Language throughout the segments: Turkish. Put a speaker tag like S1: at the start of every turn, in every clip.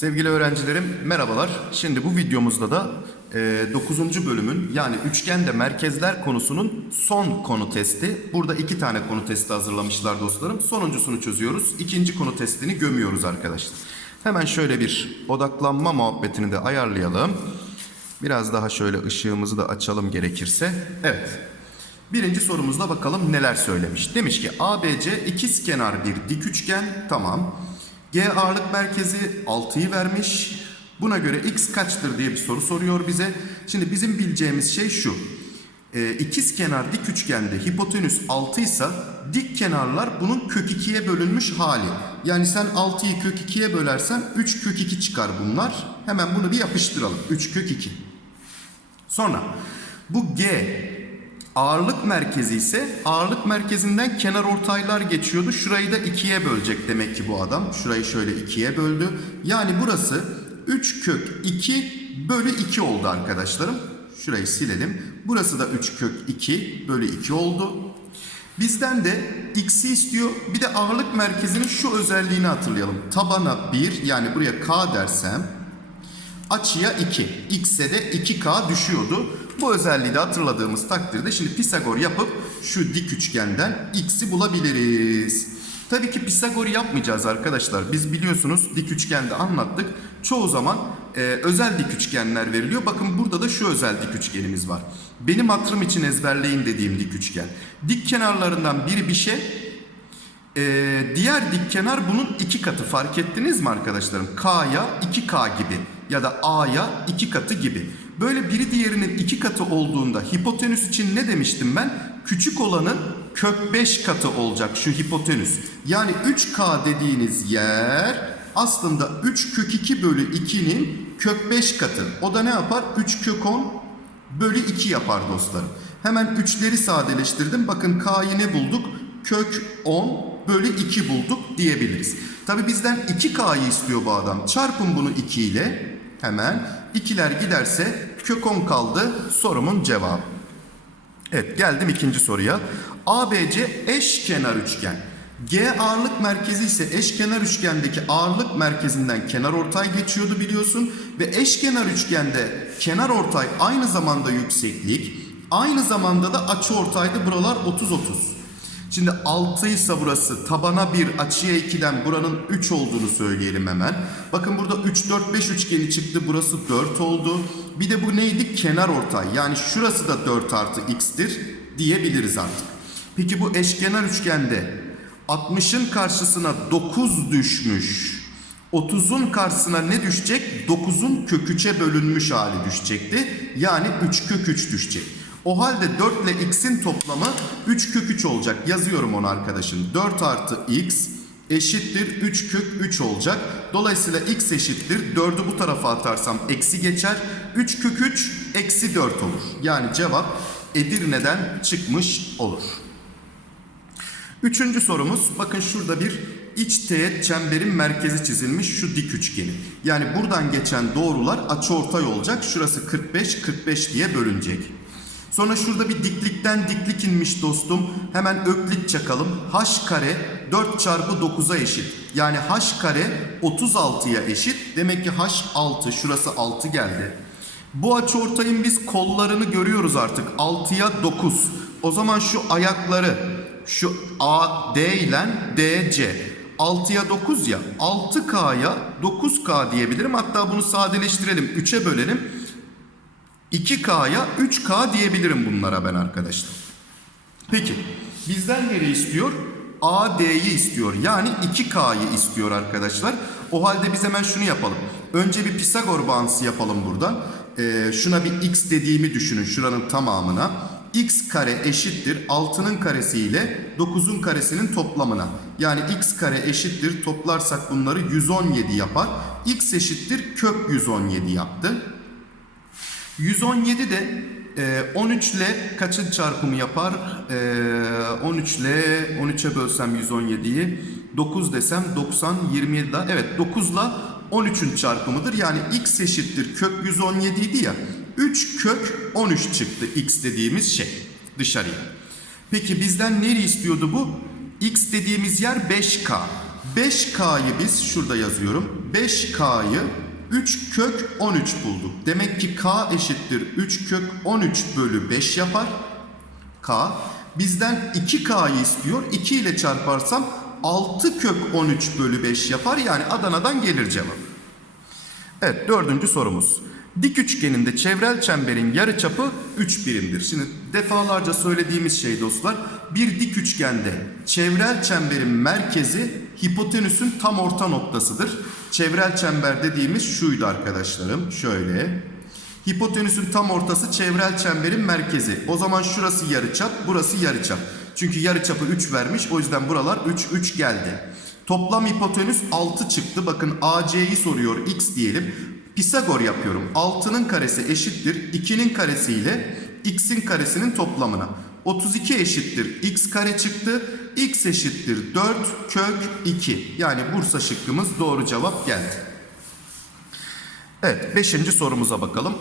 S1: Sevgili öğrencilerim merhabalar. Şimdi bu videomuzda da 9. bölümün yani üçgende merkezler konusunun son konu testi. Burada iki tane konu testi hazırlamışlar dostlarım. Sonuncusunu çözüyoruz. İkinci konu testini gömüyoruz arkadaşlar. Hemen şöyle bir odaklanma muhabbetini de ayarlayalım. Biraz daha şöyle ışığımızı da açalım gerekirse. Evet. Birinci sorumuzda bakalım neler söylemiş. Demiş ki ABC ikizkenar bir dik üçgen. Tamam. G ağırlık merkezi 6'yı vermiş. Buna göre x kaçtır diye bir soru soruyor bize. Şimdi bizim bileceğimiz şey şu. Ee, ikiz kenar dik üçgende hipotenüs 6 ise dik kenarlar bunun kök 2'ye bölünmüş hali. Yani sen 6'yı kök 2'ye bölersen 3 kök 2 çıkar bunlar. Hemen bunu bir yapıştıralım. 3 kök 2. Sonra bu G ağırlık merkezi ise ağırlık merkezinden kenar ortaylar geçiyordu. Şurayı da ikiye bölecek demek ki bu adam. Şurayı şöyle ikiye böldü. Yani burası 3 kök 2 bölü 2 oldu arkadaşlarım. Şurayı silelim. Burası da 3 kök 2 bölü 2 oldu. Bizden de x'i istiyor. Bir de ağırlık merkezinin şu özelliğini hatırlayalım. Tabana 1 yani buraya k dersem açıya 2. X'e de 2K düşüyordu. Bu özelliği de hatırladığımız takdirde şimdi Pisagor yapıp şu dik üçgenden X'i bulabiliriz. Tabii ki Pisagor yapmayacağız arkadaşlar. Biz biliyorsunuz dik üçgende anlattık. Çoğu zaman e, özel dik üçgenler veriliyor. Bakın burada da şu özel dik üçgenimiz var. Benim hatırım için ezberleyin dediğim dik üçgen. Dik kenarlarından biri bir şey, ee, diğer dik kenar bunun iki katı fark ettiniz mi arkadaşlarım? K'ya 2K gibi ya da A'ya iki katı gibi. Böyle biri diğerinin iki katı olduğunda hipotenüs için ne demiştim ben? Küçük olanın kök 5 katı olacak şu hipotenüs. Yani 3K dediğiniz yer aslında 3 kök 2 bölü 2'nin kök 5 katı. O da ne yapar? 3 kök 10 bölü 2 yapar dostlarım. Hemen 3'leri sadeleştirdim. Bakın K'yı ne bulduk? Kök 10 bölü 2 bulduk diyebiliriz. Tabi bizden 2K'yı istiyor bu adam. Çarpın bunu 2 ile hemen. 2'ler giderse kök 10 kaldı sorumun cevabı. Evet geldim ikinci soruya. ABC eşkenar üçgen. G ağırlık merkezi ise eşkenar üçgendeki ağırlık merkezinden kenar ortay geçiyordu biliyorsun. Ve eşkenar üçgende kenar ortay aynı zamanda yükseklik, aynı zamanda da açı ortaydı buralar 30-30. Şimdi 6 ise burası tabana 1 açıya 2'den buranın 3 olduğunu söyleyelim hemen. Bakın burada 3 4 5 üçgeni çıktı. Burası 4 oldu. Bir de bu neydi? Kenar ortay. Yani şurası da 4 artı x'tir diyebiliriz artık. Peki bu eşkenar üçgende 60'ın karşısına 9 düşmüş. 30'un karşısına ne düşecek? 9'un kök 3'e bölünmüş hali düşecekti. Yani 3 kök 3 düşecek. O halde 4 ile x'in toplamı 3 kök 3 olacak. Yazıyorum onu arkadaşım. 4 artı x eşittir 3 kök 3 olacak. Dolayısıyla x eşittir. 4'ü bu tarafa atarsam eksi geçer. 3 kök 3 eksi 4 olur. Yani cevap Edirne'den çıkmış olur. Üçüncü sorumuz bakın şurada bir iç teğet çemberin merkezi çizilmiş şu dik üçgeni. Yani buradan geçen doğrular açıortay olacak. Şurası 45 45 diye bölünecek. Sonra şurada bir diklikten diklik inmiş dostum. Hemen öklit çakalım. H kare 4 çarpı 9'a eşit. Yani H kare 36'ya eşit. Demek ki H 6 şurası 6 geldi. Bu açıortayın biz kollarını görüyoruz artık. 6'ya 9. O zaman şu ayakları şu A, D ile DC 6'ya 9 ya 6K'ya 9K diyebilirim. Hatta bunu sadeleştirelim 3'e bölelim. 2K'ya 3K diyebilirim bunlara ben arkadaşlar. Peki bizden nereyi istiyor? AD'yi istiyor. Yani 2K'yı istiyor arkadaşlar. O halde biz hemen şunu yapalım. Önce bir Pisagor bağıntısı yapalım buradan. Ee, şuna bir x dediğimi düşünün şuranın tamamına. x kare eşittir 6'nın karesi ile 9'un karesinin toplamına. Yani x kare eşittir toplarsak bunları 117 yapar. x eşittir kök 117 yaptı. 117 de e, 13 ile kaçın çarpımı yapar? E, 13 ile 13'e bölsem 117'yi 9 desem 90 27 daha. Evet 9 ile 13'ün çarpımıdır. Yani x eşittir kök 117 idi ya. 3 kök 13 çıktı x dediğimiz şey dışarıya. Peki bizden nereyi istiyordu bu? X dediğimiz yer 5K. 5K'yı biz şurada yazıyorum. 5K'yı 3 kök 13 bulduk. Demek ki K eşittir 3 kök 13 bölü 5 yapar. K. Bizden 2K'yı istiyor. 2 ile çarparsam 6 kök 13 bölü 5 yapar. Yani Adana'dan gelir cevap. Evet dördüncü sorumuz. Dik üçgeninde çevrel çemberin yarıçapı 3 birimdir. Şimdi defalarca söylediğimiz şey dostlar bir dik üçgende çevrel çemberin merkezi hipotenüsün tam orta noktasıdır. Çevrel çember dediğimiz şuydu arkadaşlarım. Şöyle. Hipotenüsün tam ortası çevrel çemberin merkezi. O zaman şurası yarıçap, burası yarıçap. Çünkü yarıçapı 3 vermiş. O yüzden buralar 3 3 geldi. Toplam hipotenüs 6 çıktı. Bakın AC'yi soruyor x diyelim. Pisagor yapıyorum. 6'nın karesi eşittir 2'nin karesi ile x'in karesinin toplamına. 32 eşittir x kare çıktı. x eşittir 4 kök 2. Yani Bursa şıkkımız doğru cevap geldi. Evet 5. sorumuza bakalım.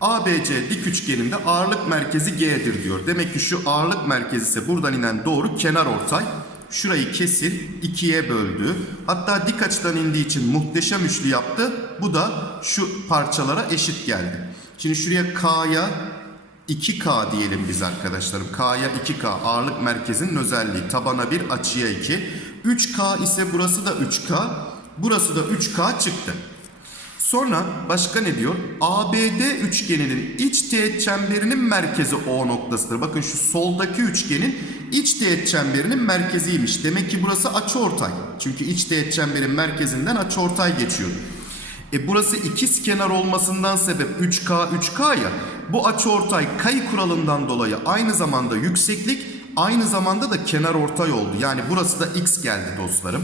S1: ABC dik üçgeninde ağırlık merkezi G'dir diyor. Demek ki şu ağırlık merkezi ise buradan inen doğru kenar ortay. Şurayı kesil ikiye böldü. Hatta dik açıdan indiği için muhteşem üçlü yaptı. Bu da şu parçalara eşit geldi. Şimdi şuraya K'ya 2K diyelim biz arkadaşlarım. K'ya 2K ağırlık merkezinin özelliği. Tabana 1 açıya 2. 3K ise burası da 3K. Burası da 3K çıktı. Sonra başka ne diyor? ABD üçgeninin iç teğet çemberinin merkezi O noktasıdır. Bakın şu soldaki üçgenin iç teğet çemberinin merkeziymiş. Demek ki burası açıortay. Çünkü iç teğet çemberin merkezinden açıortay geçiyor. E burası ikiz kenar olmasından sebep 3K 3K ya. Bu açıortay kayı kuralından dolayı aynı zamanda yükseklik aynı zamanda da kenar ortay oldu. Yani burası da x geldi dostlarım.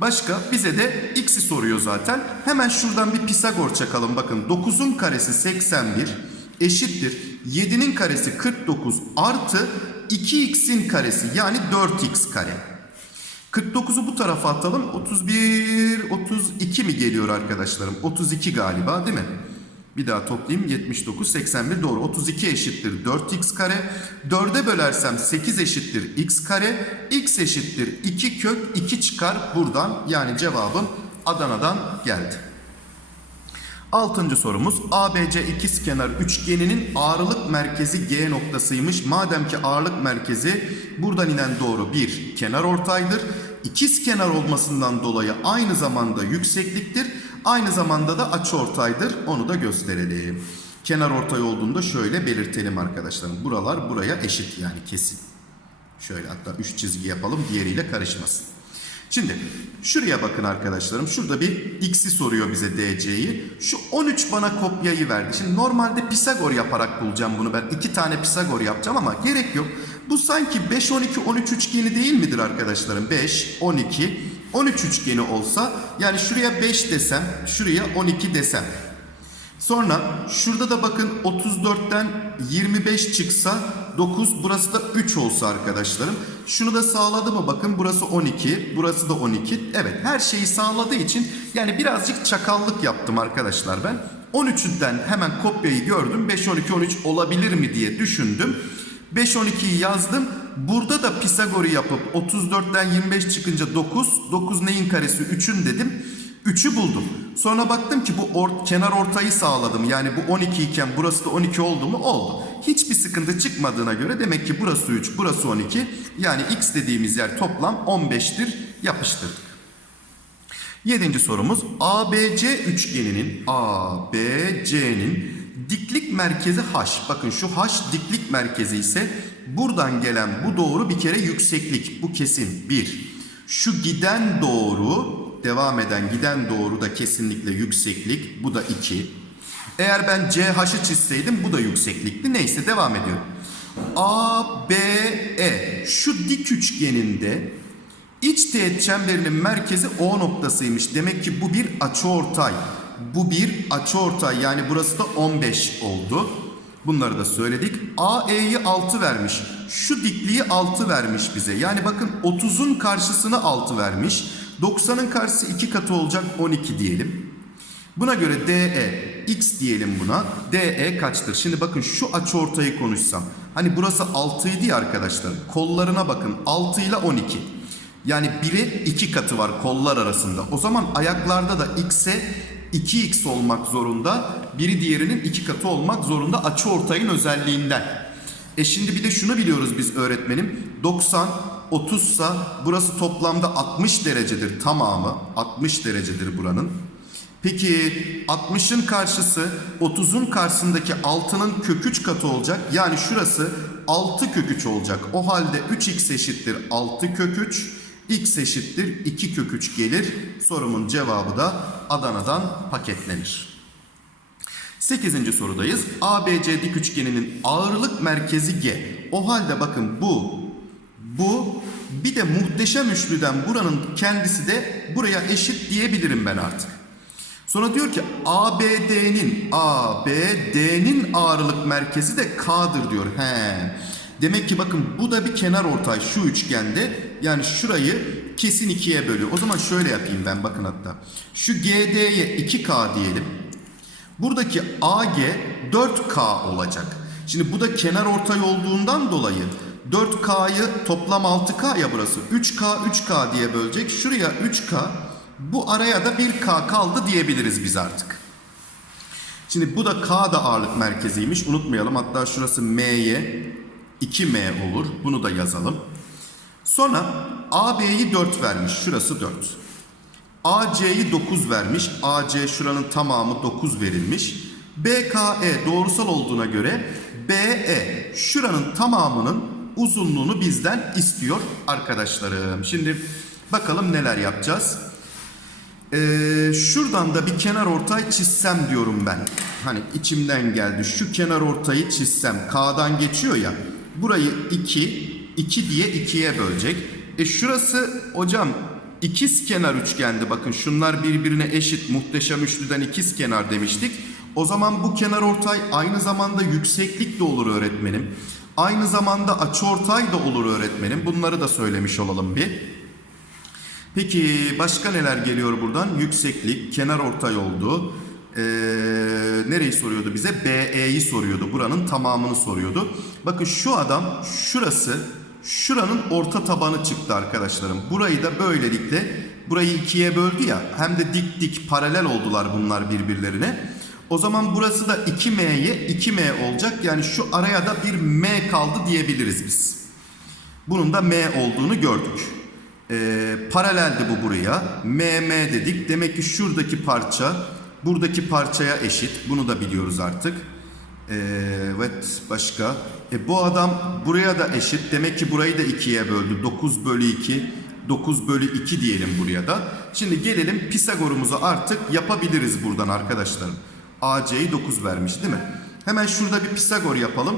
S1: Başka bize de x'i soruyor zaten. Hemen şuradan bir Pisagor çakalım. Bakın 9'un karesi 81 eşittir. 7'nin karesi 49 artı 2x'in karesi yani 4x kare. 49'u bu tarafa atalım. 31, 32 mi geliyor arkadaşlarım? 32 galiba değil mi? Bir daha toplayayım. 79, 81 doğru. 32 eşittir 4x kare. 4'e bölersem 8 eşittir x kare. x eşittir 2 kök 2 çıkar buradan. Yani cevabım Adana'dan geldi. Altıncı sorumuz ABC ikizkenar üçgeninin ağırlık merkezi G noktasıymış. Madem ki ağırlık merkezi buradan inen doğru bir kenar ortaydır. İkizkenar olmasından dolayı aynı zamanda yüksekliktir. Aynı zamanda da açıortaydır. Onu da gösterelim. Kenar ortay olduğunda şöyle belirtelim arkadaşlarım. Buralar buraya eşit yani kesin. Şöyle hatta üç çizgi yapalım diğeriyle karışmasın. Şimdi şuraya bakın arkadaşlarım. Şurada bir x'i soruyor bize DC'yi. Şu 13 bana kopyayı verdi. Şimdi normalde Pisagor yaparak bulacağım bunu ben. iki tane Pisagor yapacağım ama gerek yok. Bu sanki 5, 12, 13 üçgeni değil midir arkadaşlarım? 5, 12, 13 üçgeni olsa yani şuraya 5 desem, şuraya 12 desem. Sonra şurada da bakın 34'ten 25 çıksa 9 burası da 3 olsa arkadaşlarım. Şunu da sağladı mı bakın burası 12 burası da 12. Evet her şeyi sağladığı için yani birazcık çakallık yaptım arkadaşlar ben. 13'ünden hemen kopyayı gördüm 5 12 13 olabilir mi diye düşündüm. 5 12'yi yazdım. Burada da Pisagor'u yapıp 34'ten 25 çıkınca 9. 9 neyin karesi 3'ün dedim. 3'ü buldum. Sonra baktım ki bu or kenar ortayı sağladım. Yani bu 12 iken burası da 12 oldu mu? Oldu. Hiçbir sıkıntı çıkmadığına göre demek ki burası 3, burası 12. Yani x dediğimiz yer toplam 15'tir. Yapıştırdık. Yedinci sorumuz ABC üçgeninin ABC'nin diklik merkezi H. Bakın şu H diklik merkezi ise buradan gelen bu doğru bir kere yükseklik. Bu kesin. Bir. Şu giden doğru devam eden giden doğru da kesinlikle yükseklik. Bu da 2. Eğer ben CH'ı çizseydim bu da yükseklikti. Neyse devam ediyorum. ABE şu dik üçgeninde iç teğet çemberinin merkezi O noktasıymış. Demek ki bu bir açıortay. Bu bir açıortay yani burası da 15 oldu. Bunları da söyledik. AE'yi 6 vermiş. Şu dikliği 6 vermiş bize. Yani bakın 30'un karşısını 6 vermiş. 90'ın karşısı 2 katı olacak 12 diyelim. Buna göre DE x diyelim buna. DE kaçtır? Şimdi bakın şu açıortayı konuşsam. Hani burası 6 idi ya arkadaşlar. Kollarına bakın 6 ile 12. Yani biri 2 katı var kollar arasında. O zaman ayaklarda da x'e 2x olmak zorunda. Biri diğerinin 2 katı olmak zorunda açı ortayın özelliğinden. E şimdi bir de şunu biliyoruz biz öğretmenim. 90 30 sa burası toplamda 60 derecedir tamamı. 60 derecedir buranın. Peki 60'ın karşısı 30'un karşısındaki 6'nın kök 3 katı olacak. Yani şurası 6 kök 3 olacak. O halde 3x eşittir 6 kök 3. x eşittir 2 kök 3 gelir. Sorumun cevabı da Adana'dan paketlenir. 8. sorudayız. ABC dik üçgeninin ağırlık merkezi G. O halde bakın bu, bu bir de muhteşem üçlüden buranın kendisi de buraya eşit diyebilirim ben artık. Sonra diyor ki ABD'nin ABD'nin ağırlık merkezi de K'dır diyor. He. Demek ki bakın bu da bir kenar ortay şu üçgende. Yani şurayı kesin ikiye bölüyor. O zaman şöyle yapayım ben bakın hatta. Şu GD'ye 2K diyelim. Buradaki AG 4K olacak. Şimdi bu da kenar ortay olduğundan dolayı 4K'yı toplam 6K ya burası. 3K 3K diye bölecek. Şuraya 3K bu araya da 1K kaldı diyebiliriz biz artık. Şimdi bu da K da ağırlık merkeziymiş. Unutmayalım. Hatta şurası M'ye 2M olur. Bunu da yazalım. Sonra AB'yi 4 vermiş. Şurası 4. AC'yi 9 vermiş. AC şuranın tamamı 9 verilmiş. BKE doğrusal olduğuna göre BE şuranın tamamının uzunluğunu bizden istiyor arkadaşlarım. Şimdi bakalım neler yapacağız. Ee, şuradan da bir kenar ortay çizsem diyorum ben. Hani içimden geldi. Şu kenar ortayı çizsem. K'dan geçiyor ya. Burayı 2, 2 diye 2'ye bölecek. E şurası hocam ikiz kenar üçgendi. Bakın şunlar birbirine eşit. Muhteşem üçlüden ikiz kenar demiştik. O zaman bu kenar ortay aynı zamanda yükseklik de olur öğretmenim. Aynı zamanda açıortay da olur öğretmenim. Bunları da söylemiş olalım bir. Peki başka neler geliyor buradan? Yükseklik, kenar ortay oldu. Ee, nereyi soruyordu bize? BE'yi soruyordu. Buranın tamamını soruyordu. Bakın şu adam şurası şuranın orta tabanı çıktı arkadaşlarım. Burayı da böylelikle burayı ikiye böldü ya. Hem de dik dik paralel oldular bunlar birbirlerine. O zaman burası da 2M'ye 2M olacak. Yani şu araya da bir M kaldı diyebiliriz biz. Bunun da M olduğunu gördük. Ee, paraleldi bu buraya. MM dedik. Demek ki şuradaki parça buradaki parçaya eşit. Bunu da biliyoruz artık. Ee, evet başka. E, bu adam buraya da eşit. Demek ki burayı da ikiye böldü. 9 bölü 2. 9 bölü 2 diyelim buraya da. Şimdi gelelim Pisagor'umuzu artık yapabiliriz buradan arkadaşlarım. AC'yi 9 vermiş değil mi? Hemen şurada bir Pisagor yapalım.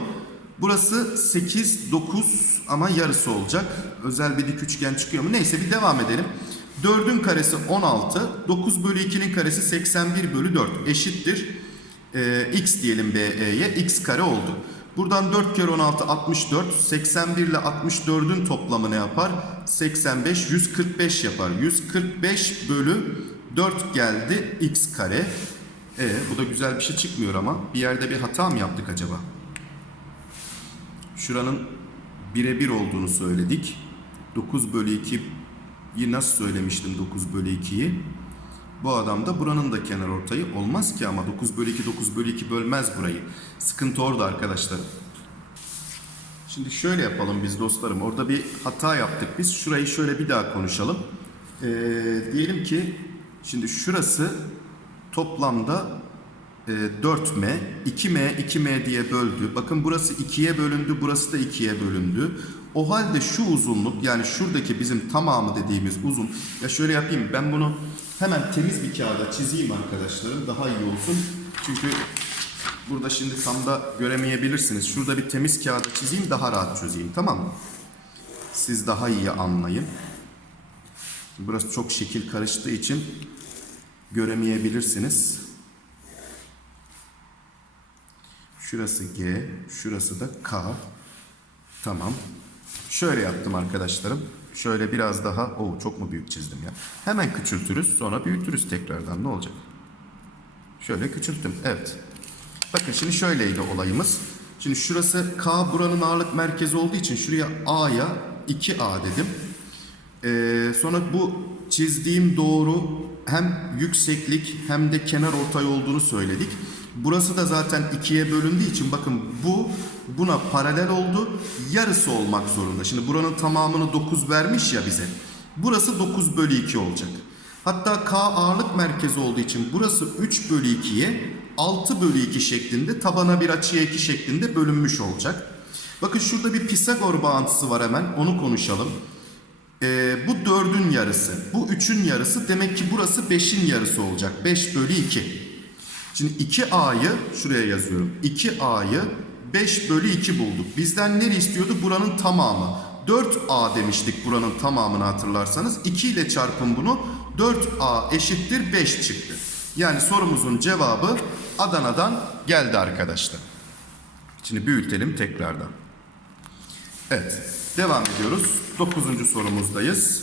S1: Burası 8, 9 ama yarısı olacak. Özel bir dik üçgen çıkıyor mu? Neyse bir devam edelim. 4'ün karesi 16. 9 bölü 2'nin karesi 81 bölü 4 eşittir. Ee, x diyelim BE'ye. x kare oldu. Buradan 4 kere 16 64. 81 ile 64'ün toplamı ne yapar? 85 145 yapar. 145 bölü 4 geldi x kare. E bu da güzel bir şey çıkmıyor ama. Bir yerde bir hata mı yaptık acaba? Şuranın birebir olduğunu söyledik. 9 bölü 2'yi nasıl söylemiştim 9 bölü 2'yi? Bu adam da buranın da kenar ortayı olmaz ki ama 9 bölü 2 9 bölü 2 bölmez burayı. Sıkıntı orada arkadaşlarım. Şimdi şöyle yapalım biz dostlarım. Orada bir hata yaptık biz. Şurayı şöyle bir daha konuşalım. Ee, diyelim ki şimdi şurası toplamda e, 4M, 2M, 2M diye böldü. Bakın burası 2'ye bölündü, burası da 2'ye bölündü. O halde şu uzunluk yani şuradaki bizim tamamı dediğimiz uzun. Ya şöyle yapayım ben bunu hemen temiz bir kağıda çizeyim arkadaşlarım daha iyi olsun. Çünkü burada şimdi tam da göremeyebilirsiniz. Şurada bir temiz kağıda çizeyim daha rahat çözeyim tamam mı? Siz daha iyi anlayın. Burası çok şekil karıştığı için göremeyebilirsiniz. Şurası G, şurası da K. Tamam. Şöyle yaptım arkadaşlarım. Şöyle biraz daha, o çok mu büyük çizdim ya? Hemen küçültürüz, sonra büyütürüz tekrardan. Ne olacak? Şöyle küçülttüm. Evet. Bakın şimdi şöyleydi olayımız. Şimdi şurası K buranın ağırlık merkezi olduğu için şuraya A'ya 2A dedim. Ee, sonra bu çizdiğim doğru hem yükseklik hem de kenar ortay olduğunu söyledik. Burası da zaten ikiye bölündüğü için bakın bu buna paralel oldu. Yarısı olmak zorunda. Şimdi buranın tamamını 9 vermiş ya bize. Burası 9 bölü 2 olacak. Hatta K ağırlık merkezi olduğu için burası 3 bölü 2'ye 6 bölü 2 şeklinde tabana bir açıya 2 şeklinde bölünmüş olacak. Bakın şurada bir Pisagor bağıntısı var hemen onu konuşalım. Ee, bu dördün yarısı, bu üçün yarısı demek ki burası beşin yarısı olacak. 5 bölü 2. Şimdi 2A'yı şuraya yazıyorum. 2A'yı 5 bölü 2 bulduk. Bizden ne istiyordu? Buranın tamamı. 4A demiştik buranın tamamını hatırlarsanız. 2 ile çarpın bunu. 4A eşittir 5 çıktı. Yani sorumuzun cevabı Adana'dan geldi arkadaşlar. Şimdi büyütelim tekrardan. Evet, devam ediyoruz. Dokuzuncu sorumuzdayız.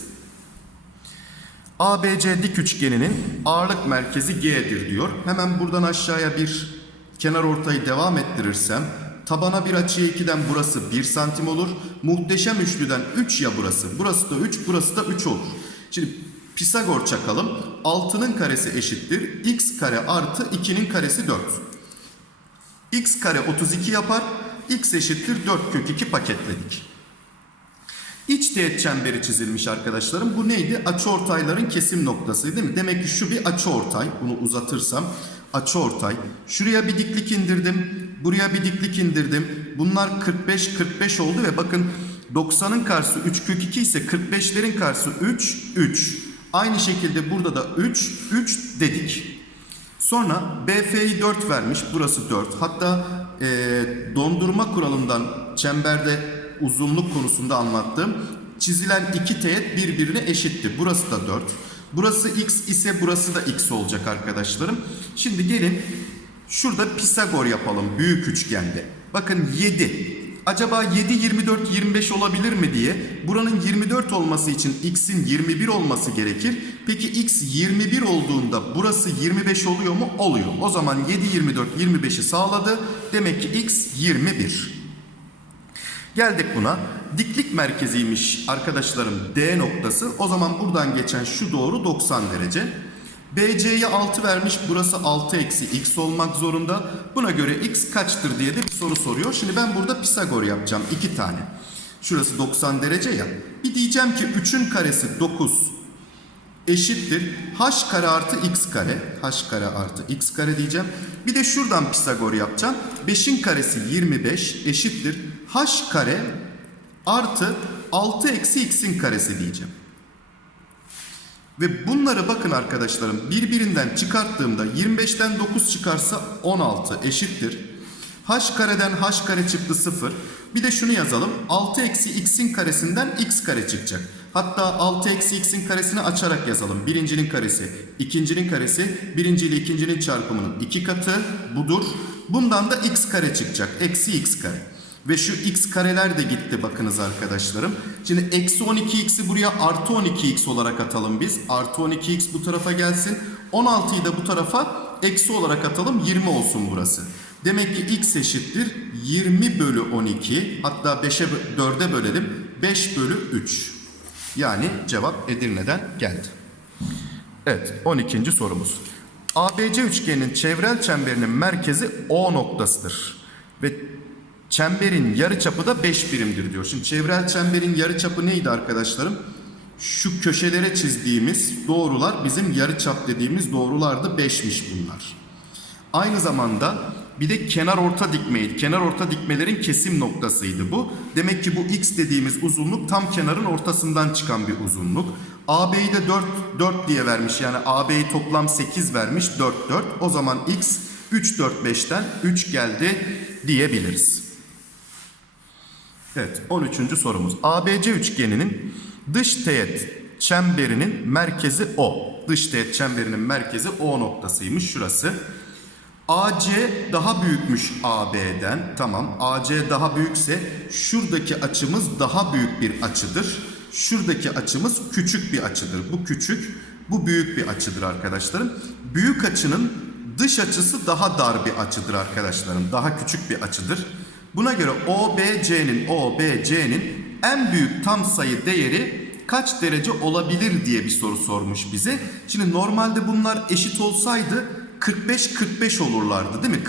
S1: ABC dik üçgeninin ağırlık merkezi G'dir diyor. Hemen buradan aşağıya bir kenar ortayı devam ettirirsem tabana bir açıya 2'den burası 1 santim olur. Muhteşem üçlüden 3 ya burası. Burası da 3, burası da 3 olur. Şimdi Pisagor çakalım. 6'nın karesi eşittir. x kare artı 2'nin karesi 4. x kare 32 yapar. x eşittir 4 kök 2 paketledik. İç teğet çemberi çizilmiş arkadaşlarım. Bu neydi? Açıortayların kesim noktası değil mi? Demek ki şu bir açıortay. Bunu uzatırsam açıortay. Şuraya bir diklik indirdim. Buraya bir diklik indirdim. Bunlar 45 45 oldu ve bakın 90'ın karşısı 3 kök 2 ise 45'lerin karşısı 3 3. Aynı şekilde burada da 3 3 dedik. Sonra BF'yi 4 vermiş. Burası 4. Hatta e, dondurma kuralından çemberde uzunluk konusunda anlattım. Çizilen iki teğet birbirine eşitti. Burası da 4. Burası x ise burası da x olacak arkadaşlarım. Şimdi gelin şurada Pisagor yapalım büyük üçgende. Bakın 7. Acaba 7, 24, 25 olabilir mi diye. Buranın 24 olması için x'in 21 olması gerekir. Peki x 21 olduğunda burası 25 oluyor mu? Oluyor. O zaman 7, 24, 25'i sağladı. Demek ki x 21. Geldik buna. Diklik merkeziymiş arkadaşlarım D noktası. O zaman buradan geçen şu doğru 90 derece. BC'ye 6 vermiş. Burası 6 eksi x olmak zorunda. Buna göre x kaçtır diye de bir soru soruyor. Şimdi ben burada Pisagor yapacağım. 2 tane. Şurası 90 derece ya. Bir diyeceğim ki 3'ün karesi 9 eşittir. H kare artı x kare. H kare artı x kare diyeceğim. Bir de şuradan Pisagor yapacağım. 5'in karesi 25 eşittir. H kare artı 6 eksi x'in karesi diyeceğim. Ve bunları bakın arkadaşlarım birbirinden çıkarttığımda 25'ten 9 çıkarsa 16 eşittir. H kareden H kare çıktı 0. Bir de şunu yazalım. 6 eksi x'in karesinden x kare çıkacak. Hatta 6 eksi x'in karesini açarak yazalım. Birincinin karesi, ikincinin karesi, birinci ile ikincinin çarpımının iki katı budur. Bundan da x kare çıkacak. Eksi x kare. Ve şu x kareler de gitti bakınız arkadaşlarım. Şimdi eksi 12x'i buraya artı 12x olarak atalım biz. Artı 12x bu tarafa gelsin. 16'yı da bu tarafa eksi olarak atalım 20 olsun burası. Demek ki x eşittir 20 bölü 12 hatta 5'e 4'e bölelim 5 bölü 3. Yani cevap Edirne'den geldi. Evet 12. sorumuz. ABC üçgeninin çevrel çemberinin merkezi O noktasıdır. Ve çemberin yarıçapı da 5 birimdir diyor. Şimdi çevrel çemberin yarıçapı neydi arkadaşlarım? Şu köşelere çizdiğimiz doğrular bizim yarıçap dediğimiz doğrulardı 5'miş bunlar. Aynı zamanda bir de kenar orta dikmeydi. Kenar orta dikmelerin kesim noktasıydı bu. Demek ki bu x dediğimiz uzunluk tam kenarın ortasından çıkan bir uzunluk. AB'yi de 4, 4 diye vermiş. Yani AB'yi toplam 8 vermiş. 4, 4. O zaman x 3, 4, 5'ten 3 geldi diyebiliriz. Evet 13. sorumuz. ABC üçgeninin dış teğet çemberinin merkezi O. Dış teğet çemberinin merkezi O noktasıymış şurası. AC daha büyükmüş AB'den. Tamam. AC daha büyükse şuradaki açımız daha büyük bir açıdır. Şuradaki açımız küçük bir açıdır. Bu küçük, bu büyük bir açıdır arkadaşlarım. Büyük açının dış açısı daha dar bir açıdır arkadaşlarım. Daha küçük bir açıdır. Buna göre OBC'nin OBC'nin en büyük tam sayı değeri kaç derece olabilir diye bir soru sormuş bize. Şimdi normalde bunlar eşit olsaydı 45-45 olurlardı değil mi?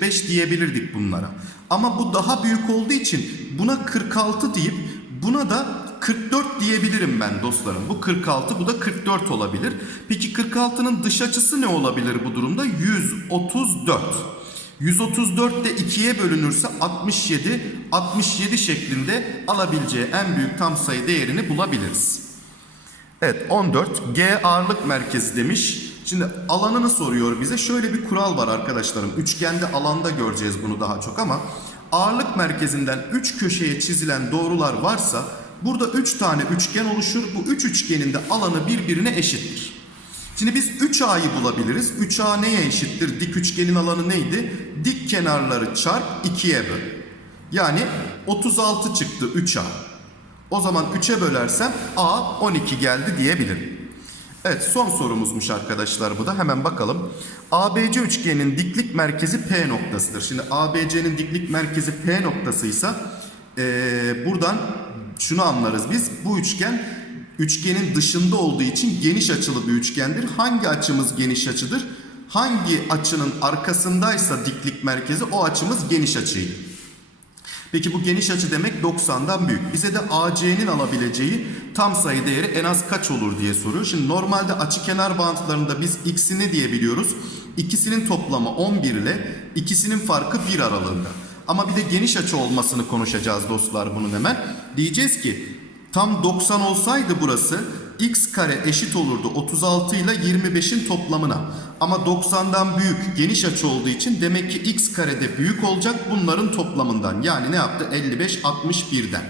S1: 45-45 diyebilirdik bunlara. Ama bu daha büyük olduğu için buna 46 deyip buna da 44 diyebilirim ben dostlarım. Bu 46 bu da 44 olabilir. Peki 46'nın dış açısı ne olabilir bu durumda? 134. 134 de 2'ye bölünürse 67, 67 şeklinde alabileceği en büyük tam sayı değerini bulabiliriz. Evet 14 G ağırlık merkezi demiş. Şimdi alanını soruyor bize. Şöyle bir kural var arkadaşlarım. Üçgende alanda göreceğiz bunu daha çok ama ağırlık merkezinden 3 köşeye çizilen doğrular varsa burada 3 tane üçgen oluşur. Bu 3 üç üçgenin de alanı birbirine eşittir. Şimdi biz 3A'yı bulabiliriz. 3A neye eşittir? Dik üçgenin alanı neydi? Dik kenarları çarp 2'ye böl. Yani 36 çıktı 3A. O zaman 3'e bölersem A 12 geldi diyebilirim. Evet son sorumuzmuş arkadaşlar bu da. Hemen bakalım. ABC üçgenin diklik merkezi P noktasıdır. Şimdi ABC'nin diklik merkezi P noktasıysa eee, buradan şunu anlarız biz. Bu üçgen üçgenin dışında olduğu için geniş açılı bir üçgendir. Hangi açımız geniş açıdır? Hangi açının arkasındaysa diklik merkezi o açımız geniş açıydı. Peki bu geniş açı demek 90'dan büyük. Bize de AC'nin alabileceği tam sayı değeri en az kaç olur diye soruyor. Şimdi normalde açı kenar bağıntılarında biz x'i ne diyebiliyoruz? İkisinin toplamı 11 ile ikisinin farkı 1 aralığında. Ama bir de geniş açı olmasını konuşacağız dostlar bunun hemen. Diyeceğiz ki tam 90 olsaydı burası x kare eşit olurdu 36 ile 25'in toplamına. Ama 90'dan büyük geniş açı olduğu için demek ki x karede büyük olacak bunların toplamından. Yani ne yaptı? 55 61'den.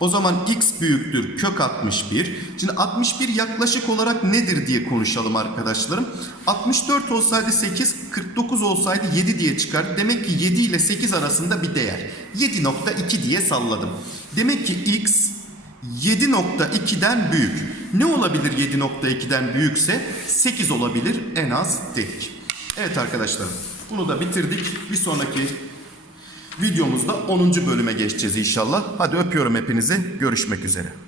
S1: O zaman x büyüktür kök 61. Şimdi 61 yaklaşık olarak nedir diye konuşalım arkadaşlarım. 64 olsaydı 8, 49 olsaydı 7 diye çıkar. Demek ki 7 ile 8 arasında bir değer. 7.2 diye salladım. Demek ki x 7.2'den büyük. Ne olabilir 7.2'den büyükse 8 olabilir en az dedik. Evet arkadaşlar bunu da bitirdik. Bir sonraki videomuzda 10. bölüme geçeceğiz inşallah. Hadi öpüyorum hepinizi. Görüşmek üzere.